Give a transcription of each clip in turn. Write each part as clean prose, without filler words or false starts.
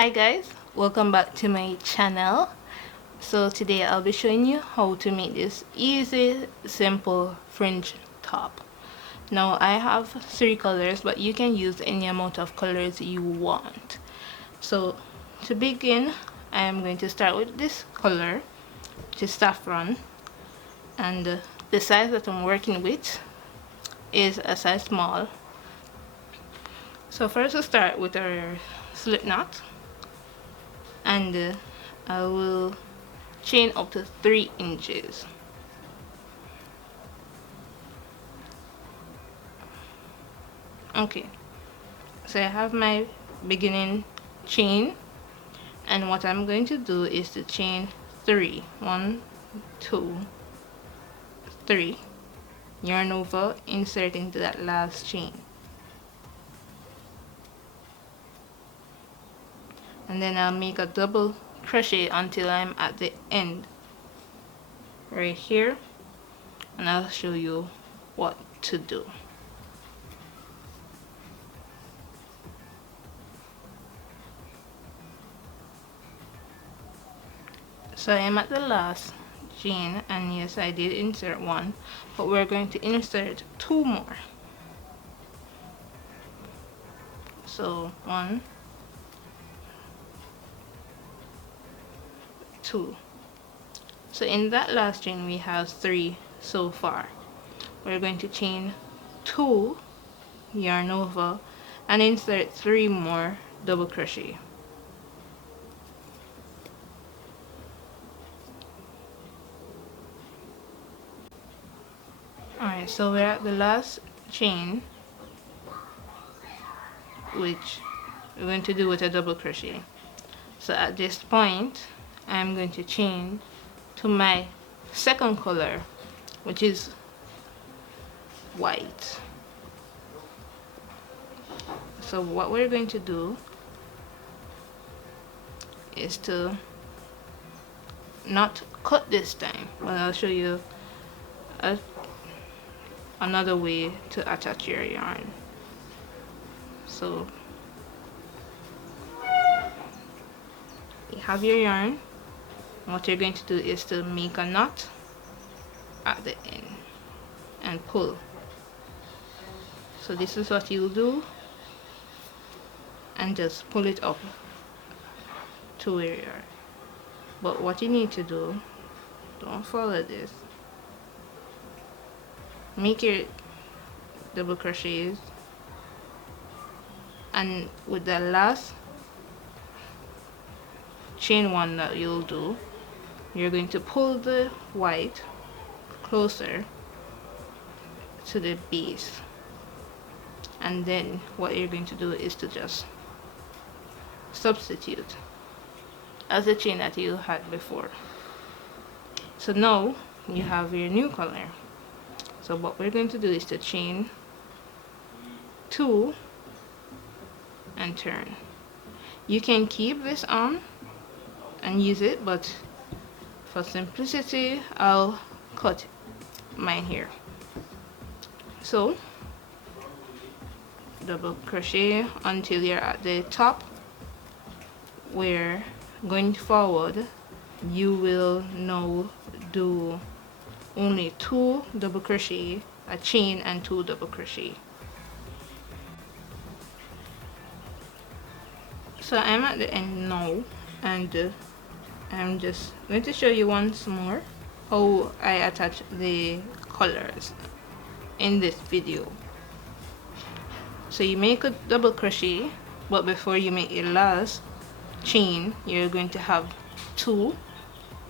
Hi guys, welcome back to my channel. So today I'll be showing you how to make this easy simple fringe top. Now I have 3 colors, but you can use any amount of colors you want. So to begin, I am going to start with this color, which is saffron, and the size that I'm working with is a size small. So first we'll start with our slip knot, and I will chain up to 3 inches. Okay, so I have my beginning chain, and what I'm going to do is to chain 3, 1, 2, 3, yarn over, insert into that last chain, and then I'll make a double crochet until I'm at the end right here, and I'll show you what to do. So I am at the last chain, and yes, I did insert 1, but we're going to insert 2 more. So 1, 2. So in that last chain we have 3 so far. We're going to chain 2, yarn over, and insert 3 more double crochet. Alright, so we're at the last chain, which we're going to do with a double crochet. So at this point I'm going to chain to my second color, which is white. So what we're going to do is to not cut this time, but I'll show you another way to attach your yarn. So you have your yarn, and what you're going to do is to make a knot at the end and pull. So this is what you'll do, and just pull it up to where you are. But what you need to do, don't follow this, make your double crochets, and with the last chain 1 that you'll do, you're going to pull the white closer to the base, and then what you're going to do is to just substitute as the chain that you had before. So now you have your new color. So what we're going to do is to chain 2 and turn. You can keep this on and use it, but for simplicity I'll cut mine here. So double crochet until you're at the top, where going forward you will now do only 2 double crochet, a chain and 2 double crochet. So I'm at the end now, and I'm just going to show you once more how I attach the colors in this video. So you make a double crochet, but before you make your last chain you're going to have 2,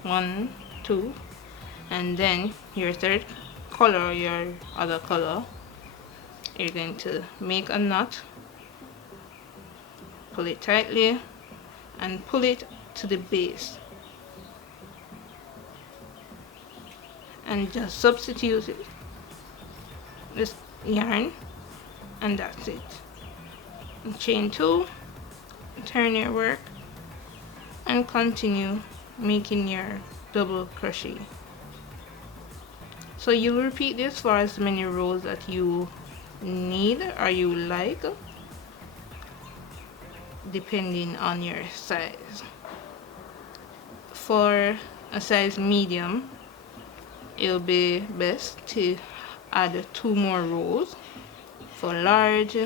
1, 2, and then your third color, your other color, you're going to make a knot, pull it tightly, and pull it to the base, and just substitute this yarn, and that's it. And chain 2, turn your work, and continue making your double crochet. So you'll repeat this for as many rows that you need or you like. depending on your size. For a size medium, it'll be best to add 2 more rows. For large,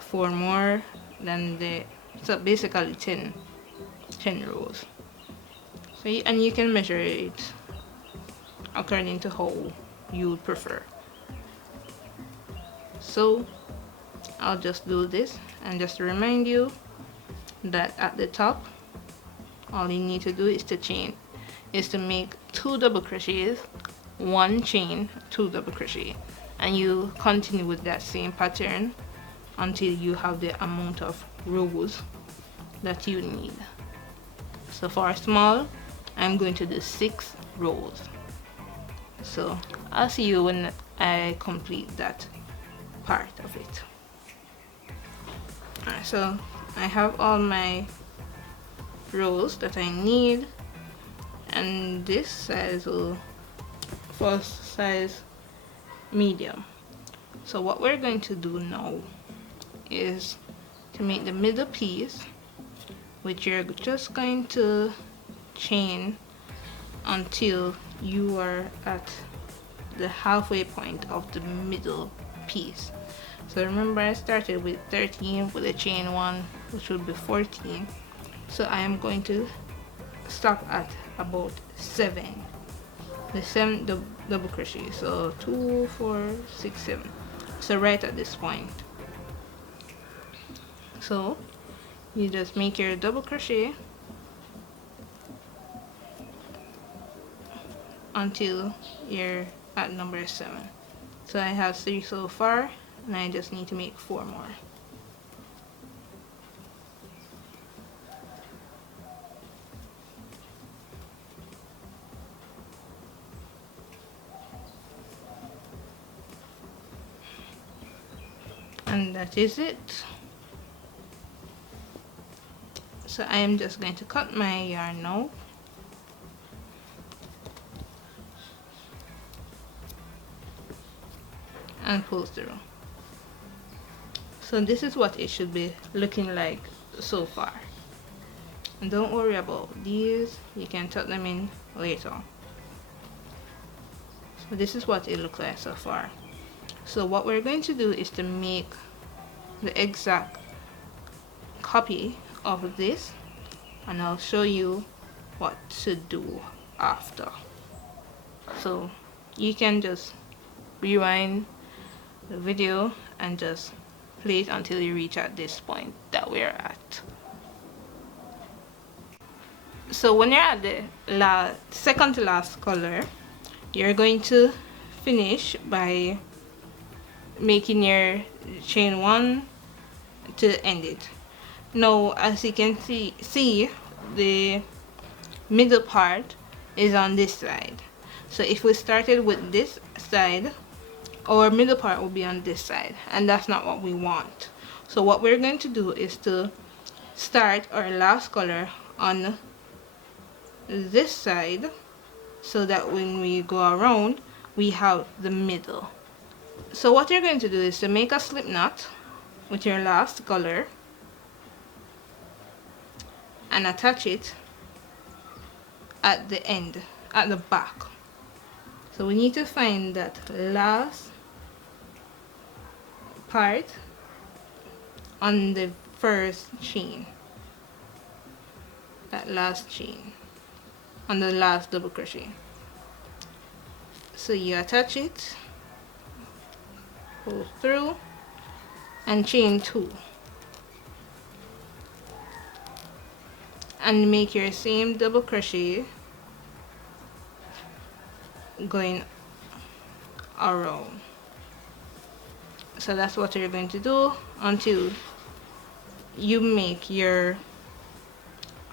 4 more, than so basically 10 rows. So and you can measure it according to how you prefer. So I'll just do this, and just to remind you that at the top, all you need to do is to make 2 double crochets, 1 chain, 2 double crochet, and you continue with that same pattern until you have the amount of rows that you need. So for small, I'm going to do 6 rows. So I'll see you when I complete that part of it. Alright, so I have all my rows that I need, and this size will for size medium. So what we're going to do now is to make the middle piece, which you're just going to chain until you are at the halfway point of the middle piece. So remember, I started with 13 with a chain 1, which would be 14. So I am going to stop at about 7, the 7 double crochet. So 2, 4, 6, 7. So right at this point. So you just make your double crochet until you're at number 7. So I have 3 so far, and I just need to make 4 more. And that is it. So I am just going to cut my yarn now. And pull through. So this is what it should be looking like so far. And don't worry about these, you can tuck them in later. So this is what it looks like so far. So what we're going to do is to make the exact copy of this, and I'll show you what to do after. So you can just rewind the video and just play it until you reach at this point that we're at. So when you're at the second to last color, you're going to finish by making your chain 1 to end it. Now, as you can see the middle part is on this side. So if we started with this side, our middle part will be on this side, and that's not what we want. So what we're going to do is to start our last color on this side, so that when we go around, we have the middle. So what you're going to do is to make a slip knot with your last color and attach it at the end, at the back. So we need to find that last part on the first chain, that last chain on the last double crochet. So you attach it, pull through, and chain 2, and make your same double crochet going around. So that's what you're going to do until you make your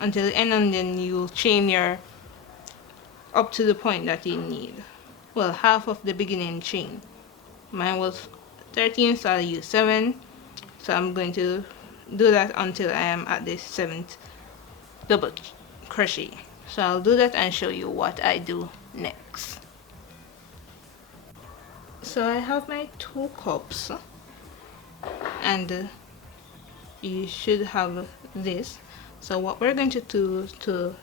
until the end, and then you chain your up to the point that you need. Well, half of the beginning chain. Mine was 13, so I'll use 7. So I'm going to do that until I am at the 7th double crochet. So I'll do that and show you what I do next. So I have my 2 cups, and you should have this. So what we're going to do to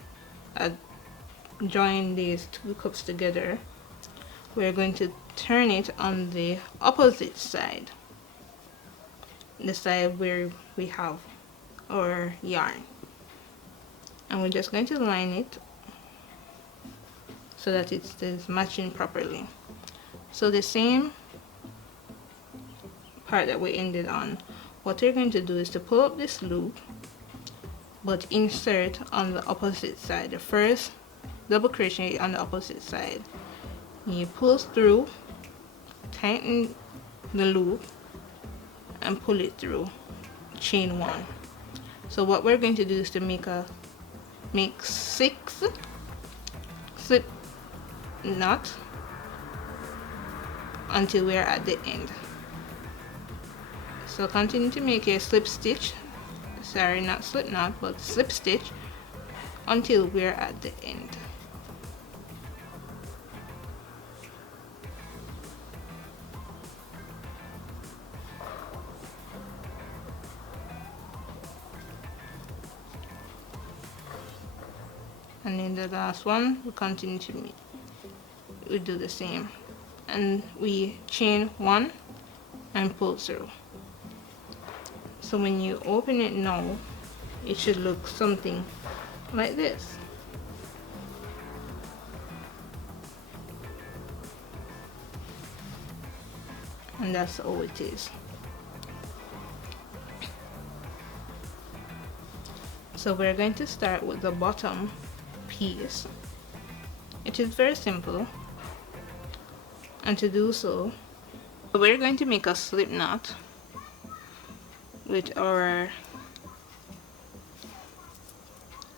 join these two cups together, we're going to turn it on the opposite side, the side where we have our yarn, and we're just going to line it so that it is matching properly. So the same part that we ended on, what you're going to do is to pull up this loop but insert on the opposite side. The first double crochet on the opposite side, you pull through, tighten the loop and pull it through, chain one. So what we're going to do is to make 6 slip knot until we're at the end. So continue to make a slip stitch, sorry, not slip knot but slip stitch, until we're at the end. And in the last one we continue to make, we do the same, and we chain 1 and pull through. So when you open it now, it should look something like this. And that's how it is. So we're going to start with the bottom piece. It is very simple, and to do so, we're going to make a slip knot with our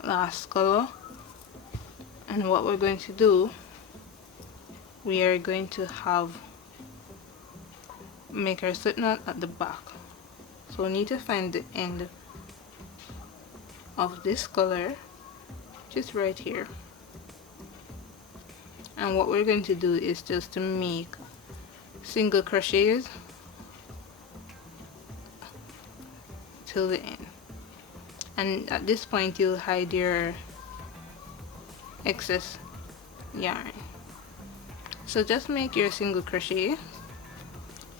last color. And what we're going to do, we are going to make our slip knot at the back. So we need to find the end of this color, just right here. And what we're going to do is just to make single crochets till the end, and at this point you'll hide your excess yarn. So just make your single crochet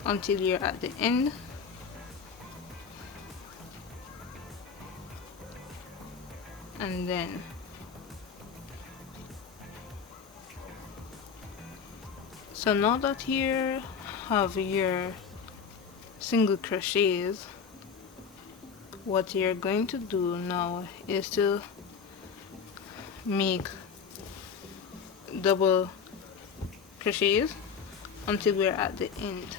until you're at the end, and then so now that you have your single crochets, what you're going to do now is to make double crochets until we're at the end.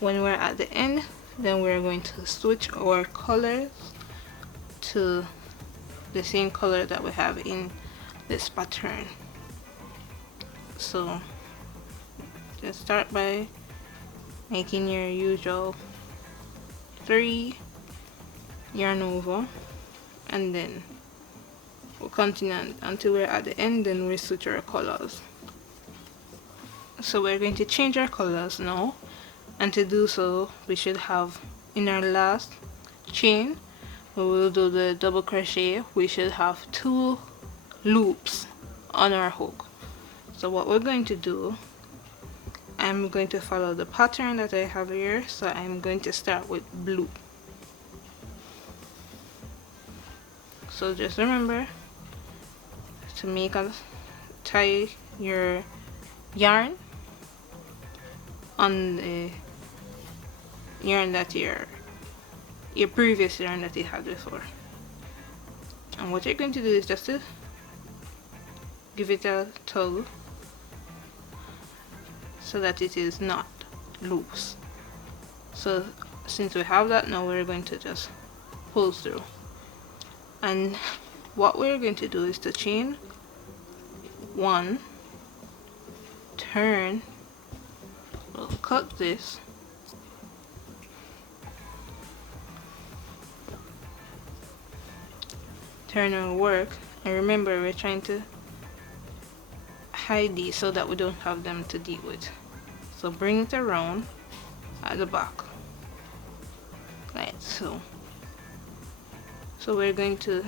When we're at the end, then we're going to switch our colors to the same color that we have in this pattern. So just start by making your usual 3 yarn over, and then we'll continue until we're at the end, then we switch our colors. So we're going to change our colors now, and to do so we should have, in our last chain we will do the double crochet, we should have 2 loops on our hook. So what we're going to do, I'm going to follow the pattern that I have here. So I'm going to start with blue. So just remember to tie your yarn on the yarn that your previous yarn that you had before. And what you're going to do is just to give it a tug so that it is not loose. So since we have that, now we're going to just pull through. And what we're going to do is to chain 1, turn, we'll cut this, turn our work, and remember we're trying to hide these so that we don't have them to deal with. So bring it around at the back like so, So we're going to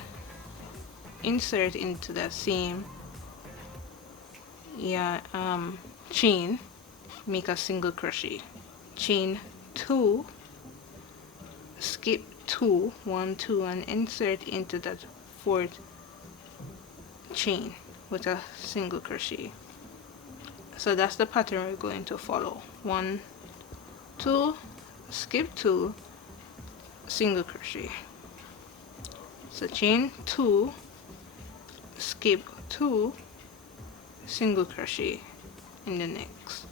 insert into that same chain, make a single crochet, chain 2, skip 2, 1 2, and insert into that fourth chain with a single crochet. So that's the pattern we're going to follow. 1 2, skip 2, single crochet. So chain 2, skip 2, single crochet in the next.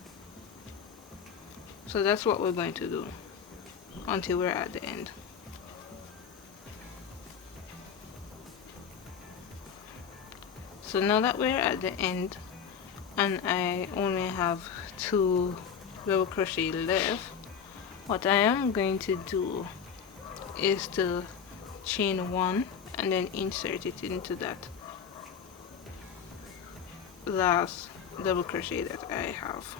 So that's what we're going to do until we're at the end. So now that we're at the end and I only have 2 double crochet left, what I am going to do is to chain 1 and then insert it into that last double crochet that I have.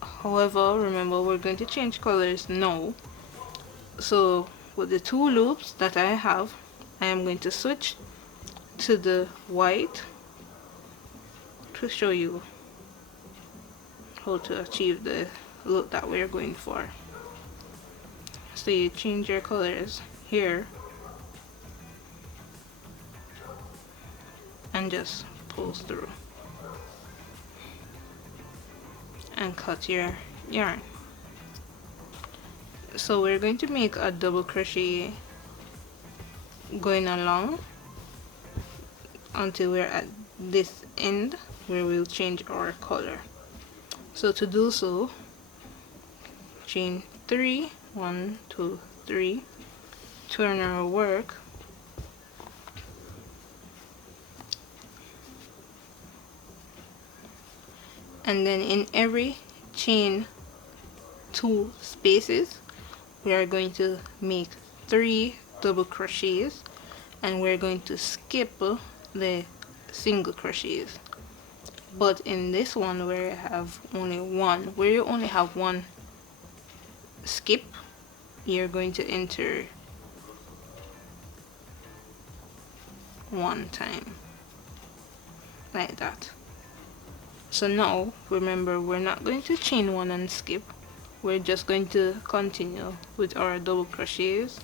However, remember, we're going to change colors now. So with the 2 loops that I have, I am going to switch to the white to show you how to achieve the look that we're going for. So you change your colors here and just pull through and cut your yarn. So we're going to make a double crochet going along until we're at this end where we'll change our color. So to do so, chain 3, 1 2 3, turn our work, and then in every chain 2 spaces we are going to make 3 double crochets, and we're going to skip the single crochets. But in this one where you have only one, where you only have one skip, you're going to enter 1 time like that. So now remember, we're not going to chain 1 and skip, we're just going to continue with our double crochets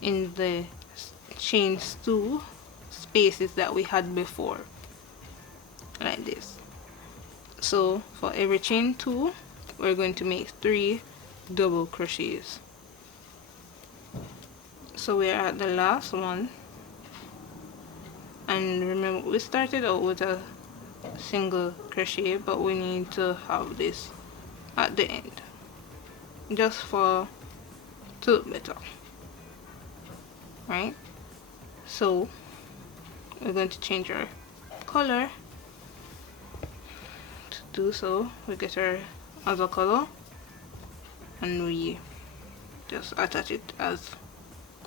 in the chains 2 spaces that we had before, like this. So for every chain 2 we're going to make 3 double crochets. So we're at the last one, and remember we started out with a single crochet, but we need to have this at the end just for to look better, right? So we're going to change our color. To do so, we get our other color and we just attach it as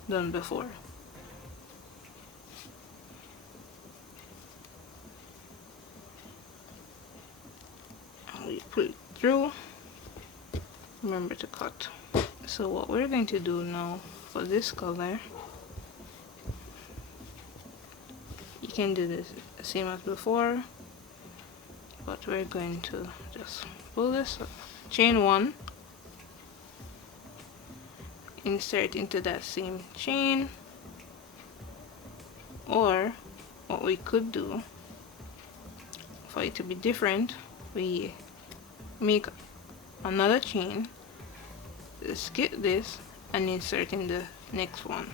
done before. And we pull it through. Remember to cut. So what we're going to do now for this color, you can do this same as before, but we're going to just pull this up, chain 1, insert into that same chain, or what we could do for it to be different, we make another chain, skip this and insert in the next one,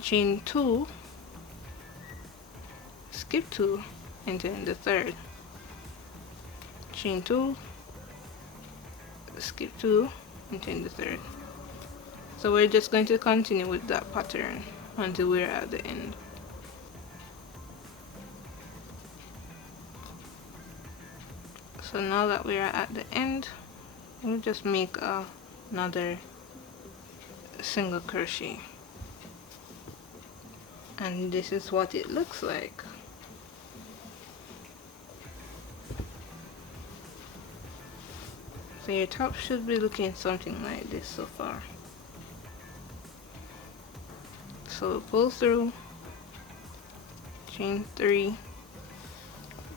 chain 2, skip 2, enter in the third, chain 2, skip 2, enter in the third. So we're just going to continue with that pattern until we're at the end. So now that we are at the end, we'll just make another single crochet, and this is what it looks like. So your top should be looking something like this so far. So pull through, chain 3,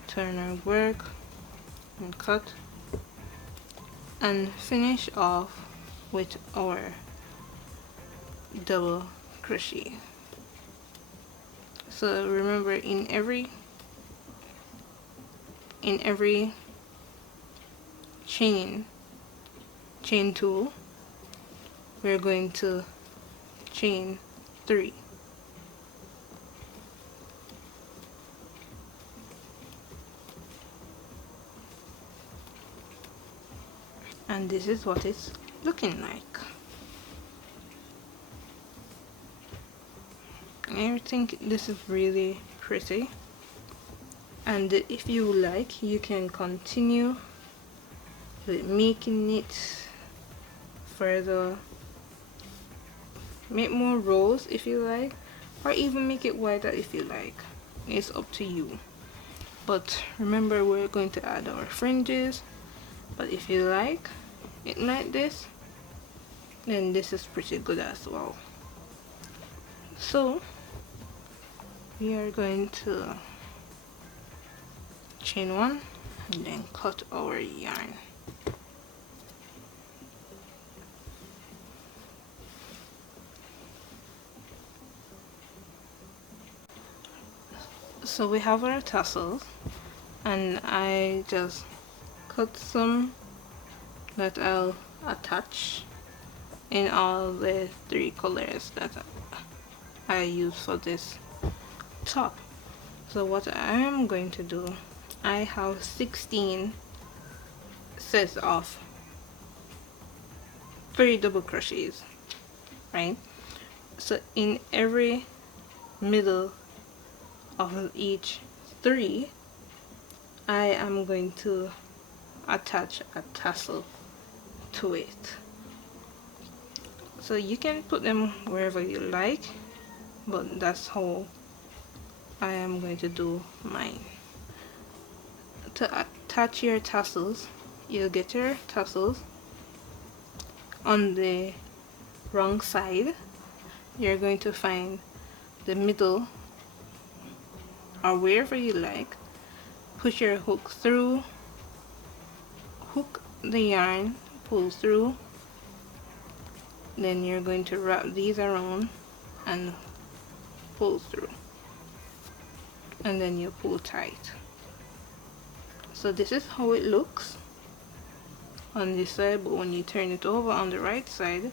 turn our work and cut, and finish off with our double crochet. So remember, in every chain tool, we're going to chain 3. And this is what it's looking like. I think this is really pretty, and if you like, you can continue with making it further, make more rows if you like, or even make it wider if you like. It's up to you. But remember, we're going to add our fringes, but if you like it like this, then this is pretty good as well. So we are going to chain 1 and then cut our yarn. So we have our tassels, and I just cut some that I'll attach in all the 3 colors that I use for this top. So what I am going to do, I have 16 sets of 3 double crochets, right? So in every middle of each 3, I am going to attach a tassel to it. So you can put them wherever you like, but that's how I am going to do mine. To attach your tassels, you'll get your tassels on the wrong side. You're going to find the middle or wherever you like, push your hook through, hook the yarn, pull through, then you're going to wrap these around and pull through, and then you pull tight. So this is how it looks on this side, but when you turn it over on the right side,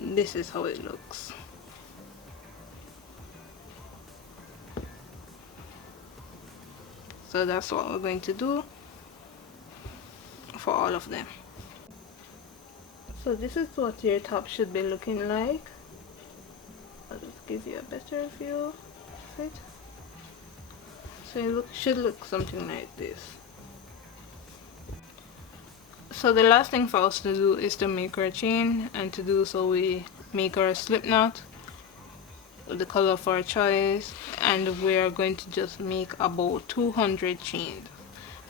this is how it looks. So that's what we're going to do for all of them. So this is what your top should be looking like. I'll just give you a better view of it. So it should look something like this. So the last thing for us to do is to make our chain, and to do so we make our slip knot with the color of our choice, and we are going to just make about 200 chains.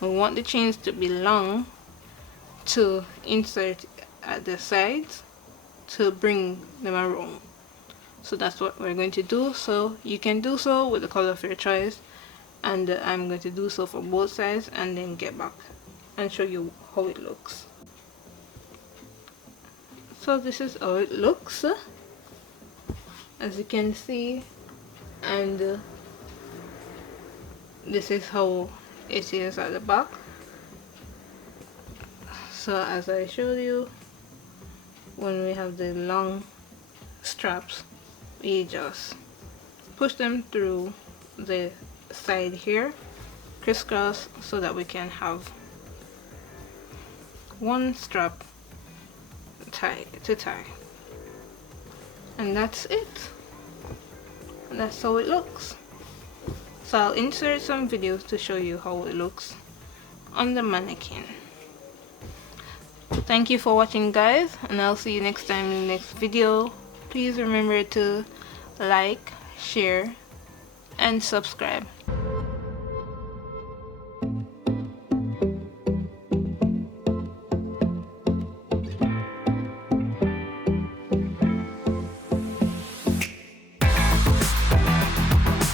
We want the chains to be long to insert at the sides to bring them around. So that's what we're going to do. So you can do so with the color of your choice, and I'm going to do so for both sides and then get back and show you how it looks. So this is how it looks, as you can see, and this is how it is at the back. So as I showed you, when we have the long straps, we just push them through the side here, crisscross, so that we can have one strap to tie, and that's it. And that's how it looks. So I'll insert some videos to show you how it looks on the mannequin. Thank you for watching, guys, and I'll see you next time in the next video. Please remember to like, share, and subscribe.